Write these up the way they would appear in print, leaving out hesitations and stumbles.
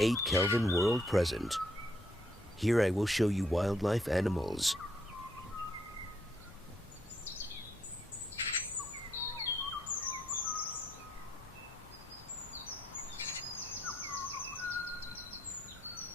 8 Kelvin World Present. Here I will show you wildlife animals.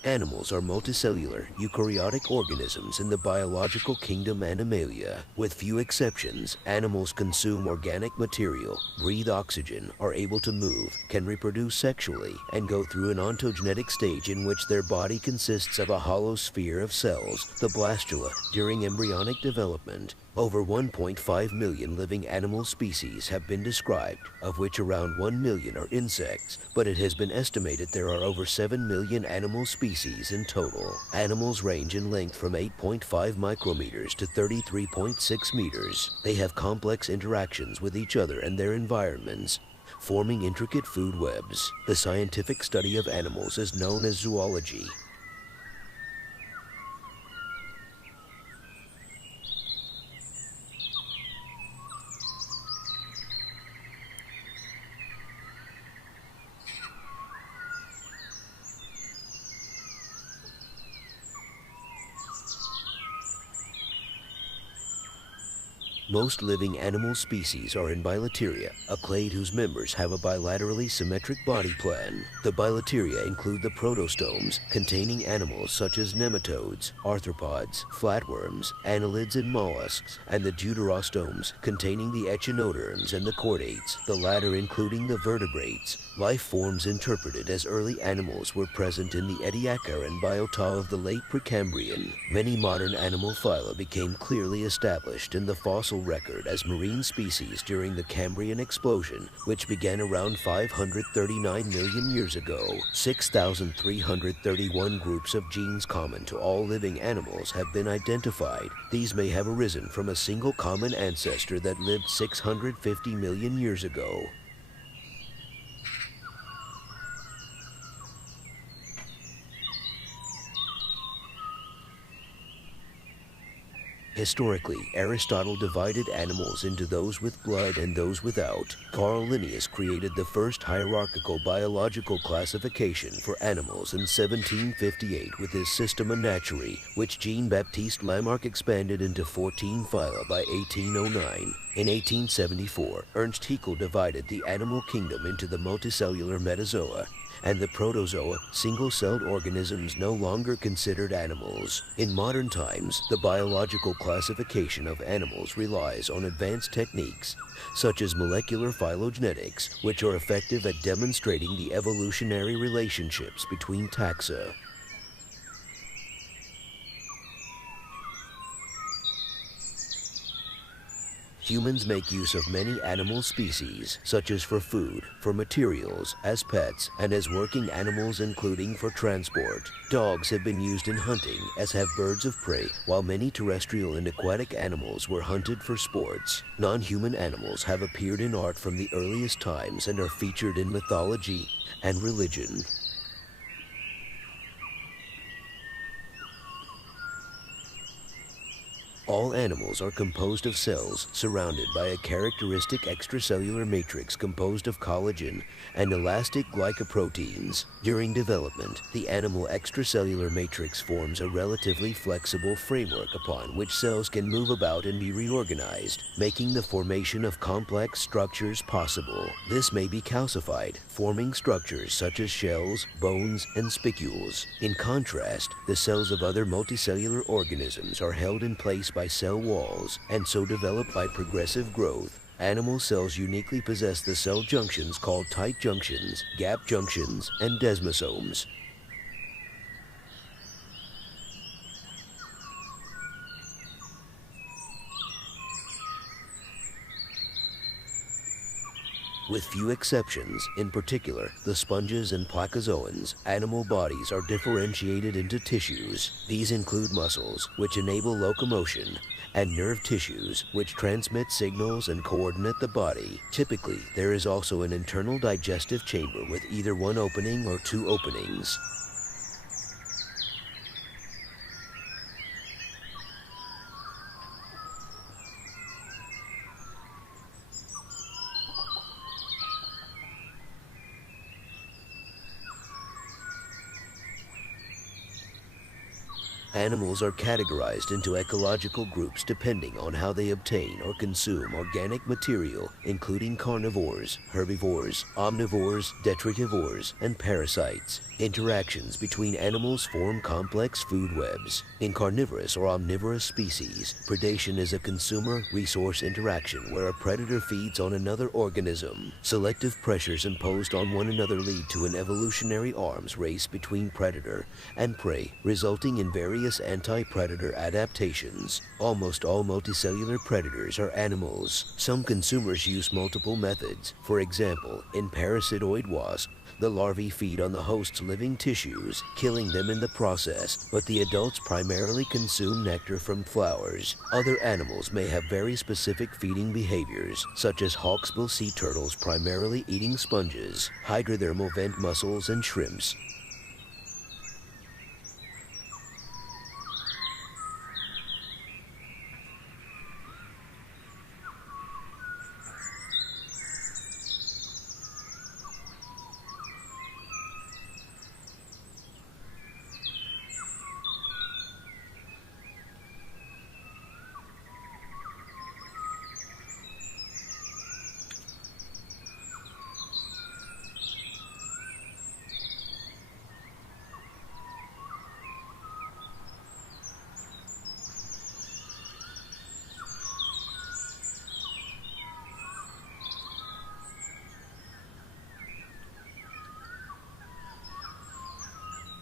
Animals are multicellular, eukaryotic organisms in the biological kingdom Animalia. With few exceptions, animals consume organic material, breathe oxygen, are able to move, can reproduce sexually, and go through an ontogenetic stage in which their body consists of a hollow sphere of cells, the blastula, during embryonic development. Over 1.5 million living animal species have been described, of which around 1 million are insects, but it has been estimated there are over 7 million animal species in total. Animals range in length from 8.5 micrometers to 33.6 meters. They have complex interactions with each other and their environments, forming intricate food webs. The scientific study of animals is known as zoology. Most living animal species are in Bilateria, a clade whose members have a bilaterally symmetric body plan. The Bilateria include the protostomes, containing animals such as nematodes, arthropods, flatworms, annelids, and mollusks, and the deuterostomes, containing the echinoderms and the chordates, the latter including the vertebrates. Life forms interpreted as early animals were present in the Ediacaran biota of the late Precambrian. Many modern animal phyla became clearly established in the fossil record as marine species during the Cambrian explosion, which began around 539 million years ago. 6,331 groups of genes common to all living animals have been identified. These may have arisen from a single common ancestor that lived 650 million years ago. Historically, Aristotle divided animals into those with blood and those without. Carl Linnaeus created the first hierarchical biological classification for animals in 1758 with his Systema Naturae, which Jean-Baptiste Lamarck expanded into 14 phyla by 1809. In 1874, Ernst Haeckel divided the animal kingdom into the multicellular metazoa and the protozoa, single-celled organisms no longer considered animals. In modern times, the biological classification of animals relies on advanced techniques, such as molecular phylogenetics, which are effective at demonstrating the evolutionary relationships between taxa. Humans make use of many animal species, such as for food, for materials, as pets, and as working animals including for transport. Dogs have been used in hunting, as have birds of prey, while many terrestrial and aquatic animals were hunted for sports. Non-human animals have appeared in art from the earliest times and are featured in mythology and religion. All animals are composed of cells surrounded by a characteristic extracellular matrix composed of collagen and elastic glycoproteins. During development, the animal extracellular matrix forms a relatively flexible framework upon which cells can move about and be reorganized, making the formation of complex structures possible. This may be calcified, forming structures such as shells, bones, and spicules. In contrast, the cells of other multicellular organisms are held in place by cell walls, and so develop by progressive growth. Animal cells uniquely possess the cell junctions called tight junctions, gap junctions, and desmosomes. With few exceptions, in particular the sponges and placozoans, animal bodies are differentiated into tissues. These include muscles, which enable locomotion, and nerve tissues, which transmit signals and coordinate the body. Typically, there is also an internal digestive chamber with either one opening or two openings. Animals are categorized into ecological groups depending on how they obtain or consume organic material, including carnivores, herbivores, omnivores, detritivores, and parasites. Interactions between animals form complex food webs. In carnivorous or omnivorous species, predation is a consumer-resource interaction where a predator feeds on another organism. Selective pressures imposed on one another lead to an evolutionary arms race between predator and prey, resulting in various anti-predator adaptations. Almost all multicellular predators are animals. Some consumers use multiple methods. For example, in parasitoid wasps, the larvae feed on the host's living tissues, killing them in the process, but the adults primarily consume nectar from flowers. Other animals may have very specific feeding behaviors, such as hawksbill sea turtles primarily eating sponges, hydrothermal vent mussels, and shrimps.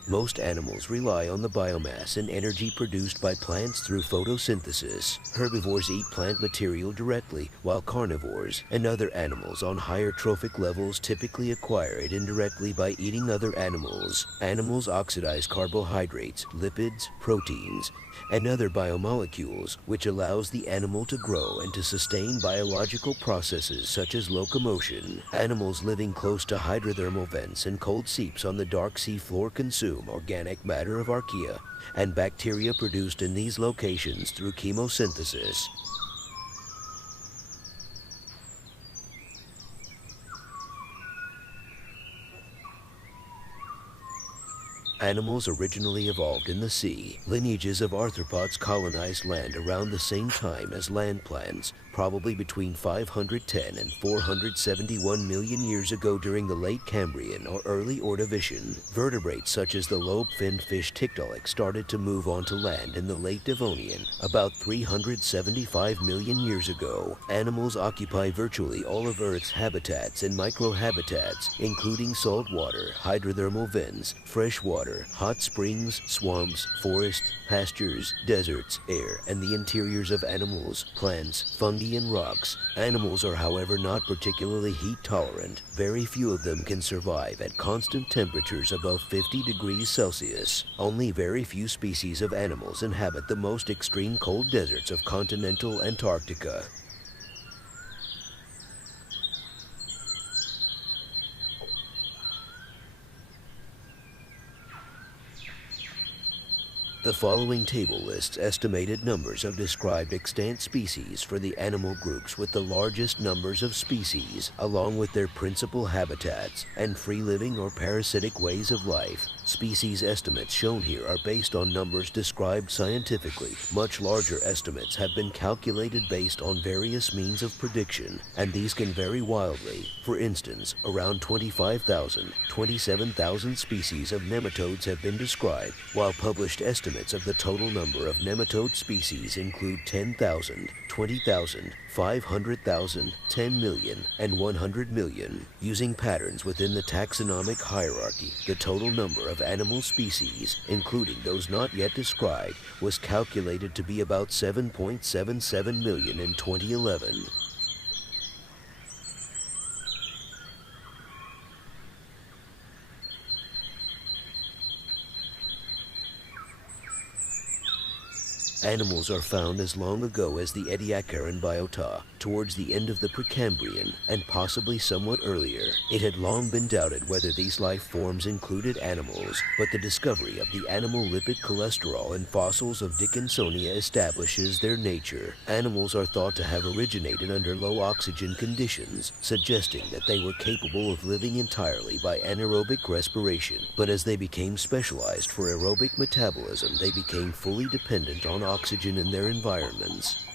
Most animals rely on the biomass and energy produced by plants through photosynthesis. Herbivores eat plant material directly, while carnivores and other animals on higher trophic levels typically acquire it indirectly by eating other animals. Animals oxidize carbohydrates, lipids, proteins, and other biomolecules, which allows the animal to grow and to sustain biological processes such as locomotion. Animals living close to hydrothermal vents and cold seeps on the dark sea floor consume organic matter of archaea and bacteria produced in these locations through chemosynthesis. Animals originally evolved in the sea. Lineages of arthropods colonized land around the same time as land plants, probably between 510 and 471 million years ago during the late Cambrian or early Ordovician. Vertebrates such as the lobe-finned fish Tiktaalik started to move onto land in the late Devonian, about 375 million years ago. Animals occupy virtually all of Earth's habitats and microhabitats, including saltwater, hydrothermal vents, freshwater, hot springs, swamps, forests, pastures, deserts, air, and the interiors of animals, plants, fungi, and rocks. Animals are, however, not particularly heat tolerant. Very few of them can survive at constant temperatures above 50 degrees Celsius. Only very few species of animals inhabit the most extreme cold deserts of continental Antarctica. The following table lists estimated numbers of described extant species for the animal groups with the largest numbers of species, along with their principal habitats and free-living or parasitic ways of life. Species estimates shown here are based on numbers described scientifically. Much larger estimates have been calculated based on various means of prediction, and these can vary wildly. For instance, around 25,000, 27,000 species of nematodes have been described, while published estimates of the total number of nematode species include 10,000, 20,000, 500,000, 10 million, and 100 million. Using patterns within the taxonomic hierarchy, the total number of animal species, including those not yet described, was calculated to be about 7.77 million in 2011. Animals are found as long ago as the Ediacaran biota, towards the end of the Precambrian and possibly somewhat earlier. It had long been doubted whether these life forms included animals, but the discovery of the animal lipid cholesterol in fossils of Dickinsonia establishes their nature. Animals are thought to have originated under low oxygen conditions, suggesting that they were capable of living entirely by anaerobic respiration. But as they became specialized for aerobic metabolism, they became fully dependent on oxygen in their environments.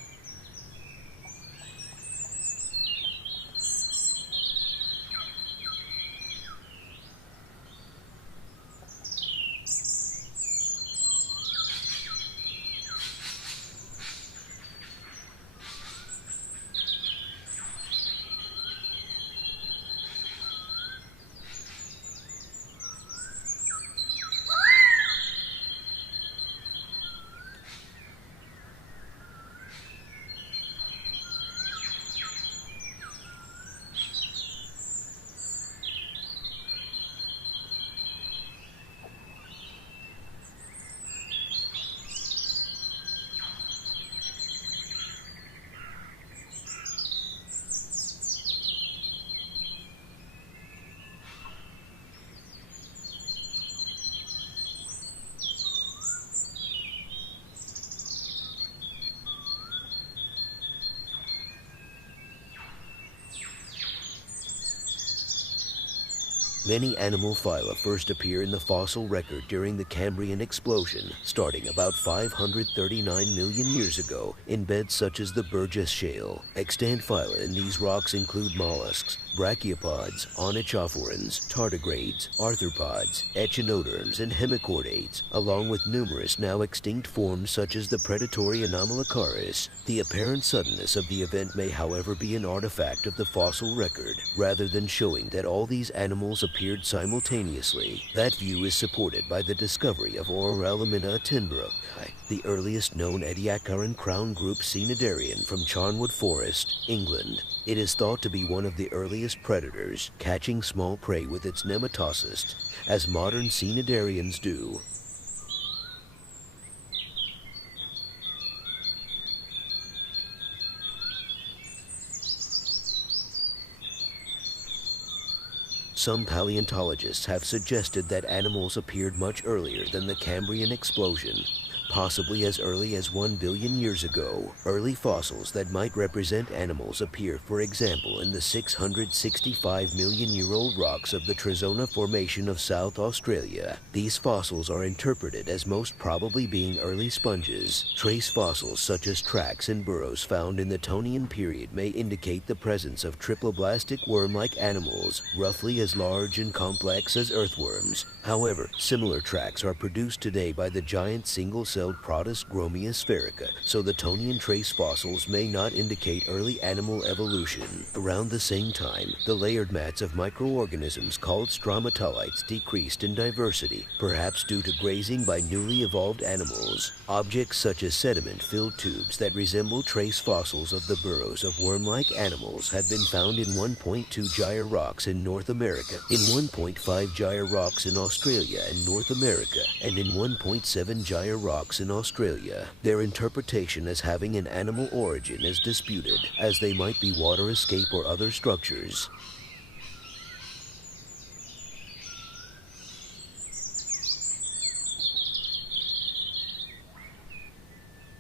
Many animal phyla first appear in the fossil record during the Cambrian explosion, starting about 539 million years ago in beds such as the Burgess Shale. Extant phyla in these rocks include mollusks, brachiopods, onychophorans, tardigrades, arthropods, echinoderms, and hemichordates, along with numerous now extinct forms such as the predatory Anomalocaris. The apparent suddenness of the event may, however, be an artifact of the fossil record, rather than showing that all these animals appeared simultaneously. That view is supported by the discovery of Aurorellamina attenboroughi, the earliest known Ediacaran crown group cnidarian from Charnwood Forest, England. It is thought to be one of the earliest predators, catching small prey with its nematocyst, as modern cnidarians do. Some paleontologists have suggested that animals appeared much earlier than the Cambrian explosion, possibly as early as 1 billion years ago. Early fossils that might represent animals appear, for example, in the 665-million-year-old rocks of the Trezona Formation of South Australia. These fossils are interpreted as most probably being early sponges. Trace fossils such as tracks and burrows found in the Tonian period may indicate the presence of triploblastic worm-like animals, roughly as large and complex as earthworms. However, similar tracks are produced today by the giant single-celled Protosgromia spherica, so the Tonian trace fossils may not indicate early animal evolution. Around the same time, the layered mats of microorganisms called stromatolites decreased in diversity, perhaps due to grazing by newly evolved animals. Objects such as sediment-filled tubes that resemble trace fossils of the burrows of worm-like animals have been found in 1.2 gyre rocks in North America, in 1.5 gyre rocks in Australia and North America, and in 1.7 gyre rocks in Australia. Their interpretation as having an animal origin is disputed, as they might be water escape or other structures.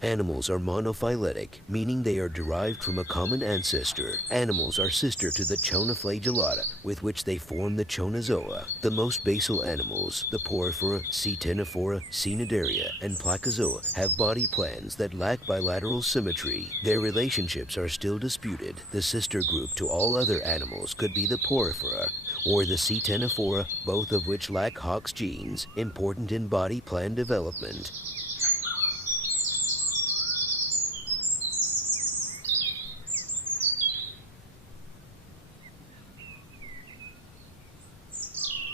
Animals are monophyletic, meaning they are derived from a common ancestor. Animals are sister to the Chonaflagellata, with which they form the Chonozoa. The most basal animals, the Porifera, Ctenophora, Cnidaria, and Placozoa, have body plans that lack bilateral symmetry. Their relationships are still disputed. The sister group to all other animals could be the Porifera, or the Ctenophora, both of which lack Hox genes, important in body plan development.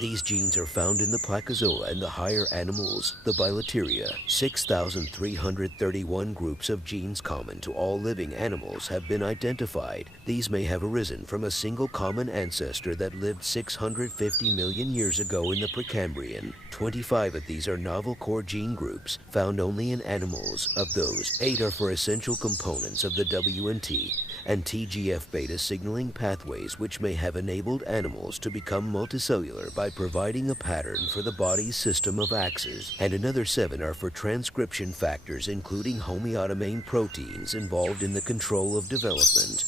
These genes are found in the Placozoa and the higher animals, the Bilateria. 6,331 groups of genes common to all living animals have been identified. These may have arisen from a single common ancestor that lived 650 million years ago in the Precambrian. 25 of these are novel core gene groups found only in animals. Of those, 8 are for essential components of the WNT and TGF-beta signaling pathways, which may have enabled animals to become multicellular by providing a pattern for the body's system of axes, and another 7 are for transcription factors including homeodomain proteins involved in the control of development.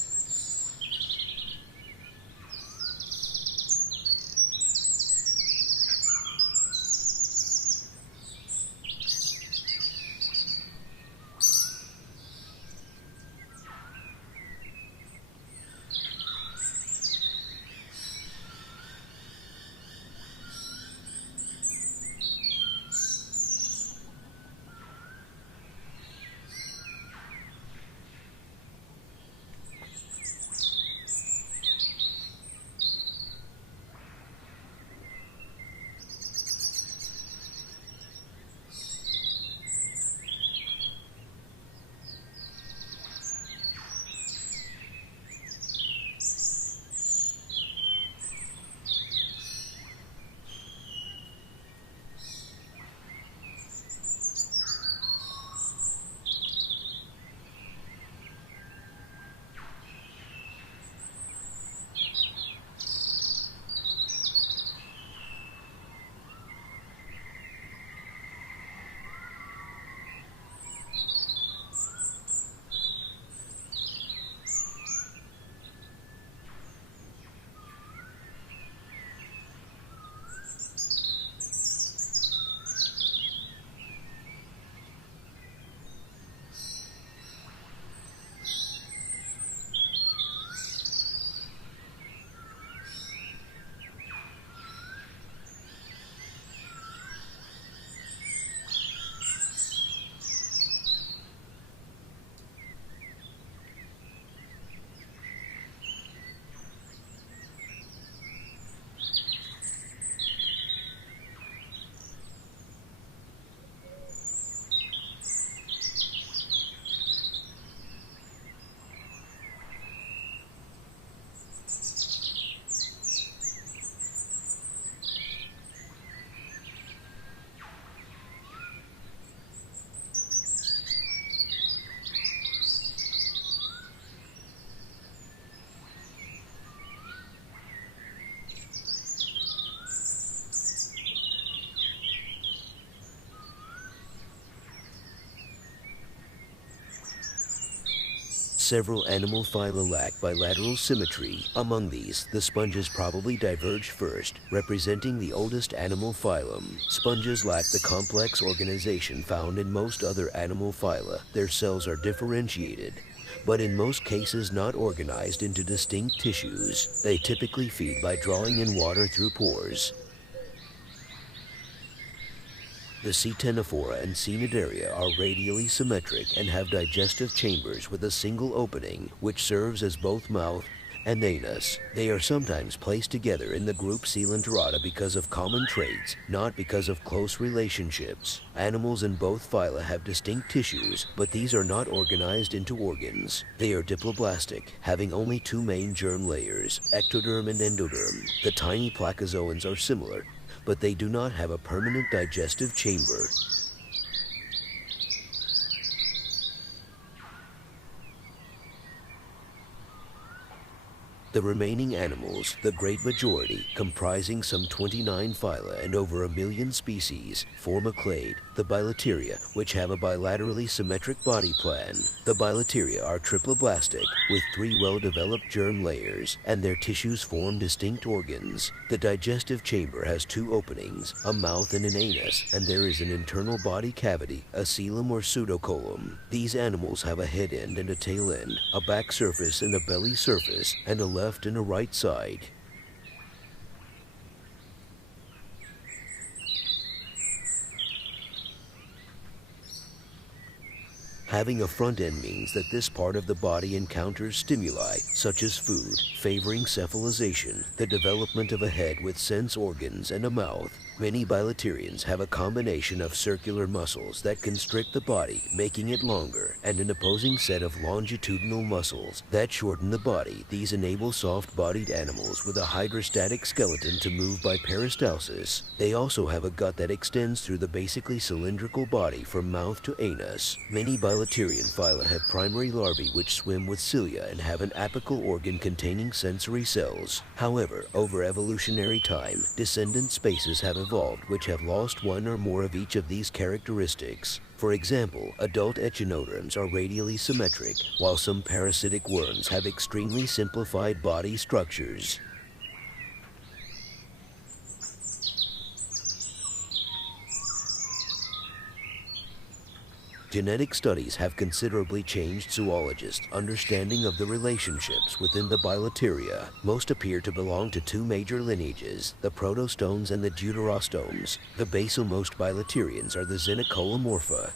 Several animal phyla lack bilateral symmetry. Among these, the sponges probably diverged first, representing the oldest animal phylum. Sponges lack the complex organization found in most other animal phyla. Their cells are differentiated, but in most cases not organized into distinct tissues. They typically feed by drawing in water through pores. The Ctenophora and Cnidaria are radially symmetric and have digestive chambers with a single opening, which serves as both mouth and anus. They are sometimes placed together in the group Coelenterata because of common traits, not because of close relationships. Animals in both phyla have distinct tissues, but these are not organized into organs. They are diploblastic, having only 2 main germ layers, ectoderm and endoderm. The tiny placozoans are similar, but they do not have a permanent digestive chamber. The remaining animals, the great majority, comprising some 29 phyla and over 1 million species, form a clade, the Bilateria, which have a bilaterally symmetric body plan. The Bilateria are triploblastic, with 3 well-developed germ layers, and their tissues form distinct organs. The digestive chamber has 2 openings, a mouth and an anus, and there is an internal body cavity, a coelom or pseudocolum. These animals have a head end and a tail end, a back surface and a belly surface, and a left and a right side. Having a front end means that this part of the body encounters stimuli such as food, favoring cephalization, the development of a head with sense organs and a mouth. Many bilaterians have a combination of circular muscles that constrict the body, making it longer, and an opposing set of longitudinal muscles that shorten the body. These enable soft-bodied animals with a hydrostatic skeleton to move by peristalsis. They also have a gut that extends through the basically cylindrical body from mouth to anus. Many bilaterian phyla have primary larvae which swim with cilia and have an apical organ containing sensory cells. However, over evolutionary time, descendant species have evolved which have lost one or more of each of these characteristics. For example, adult echinoderms are radially symmetric, while some parasitic worms have extremely simplified body structures. Genetic studies have considerably changed zoologists' understanding of the relationships within the bilateria. Most appear to belong to two major lineages, the protostomes and the deuterostomes. The basalmost bilaterians are the Xenicolomorpha.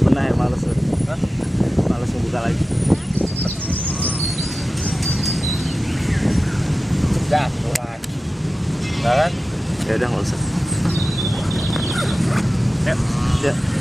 bebenah ya, males. Males membuka lagi. Jatuh lagi. Nah kan? Ya udah nggak usah. Ya. Ya.